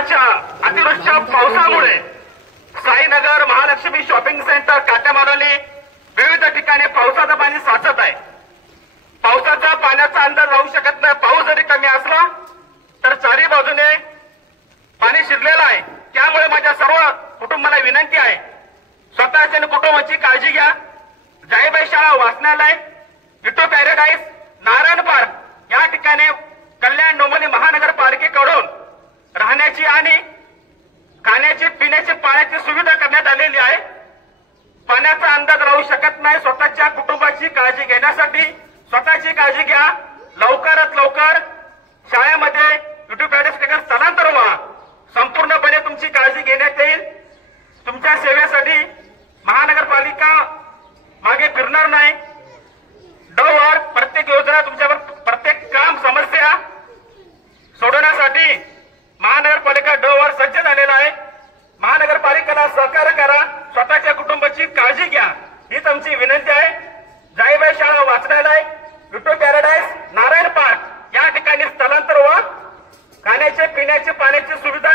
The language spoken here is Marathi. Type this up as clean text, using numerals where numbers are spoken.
सकाळच्या अतिवृष्टी पावसामुळे साईनगर महालक्ष्मी शॉपिंग सेंटर काट्यामारोली विविध ठिकाणी पावसाचं पाणी साचत आहे। पावसाचा पाण्याचा अंदाज राहू शकत नाही। पाऊस जरी कमी असला तर चारी बाजूने पाणी शिरलेलं आहे। त्यामुळे माझ्या सर्व कुटुंबाला विनंती आहे, स्वतःच्या आणि कुटुंबाची काळजी घ्या। जाईबाई शाळा वाचनालय, इटो पॅराडाईज, नारायण पार्क या ठिकाणी कल्याण डोंबिवली महानगरपालिकेकडून राहण्याची आणि खाण्याची पिण्याची पाण्याची सुविधा करण्यात आलेली आहे। पाण्याचा अंदाज राहू शकत नाही। स्वतःच्या कुटुंबाची काळजी घेण्यासाठी स्वतःची काळजी घ्या। लवकरात लवकर शाळेमध्ये इटो पॅराडाईज स्थलांतर व्हा। संपूर्णपणे तुमची काळजी घेण्यात येईल। तुमच्या सेवेसाठी महानगरपालिका मागे फिरणार नाही। डवर प्रत्येक योजना तुमच्यावर प्रत्येक काम समस्या सोडवण्यासाठी महानगरपालिका डवर सज्ज झालेला आहे। महानगरपालिकेला सहकार्य करा, स्वतःच्या कुटुंबाची काळजी घ्या, हीच आमची विनंती आहे। जाईबाई शाळा वाचनालय, इटो पॅराडाईज, नारायण पार्क या ठिकाणी स्थलांतर व्हा। खाण्याचे पिण्याचे पाण्याची सुविधा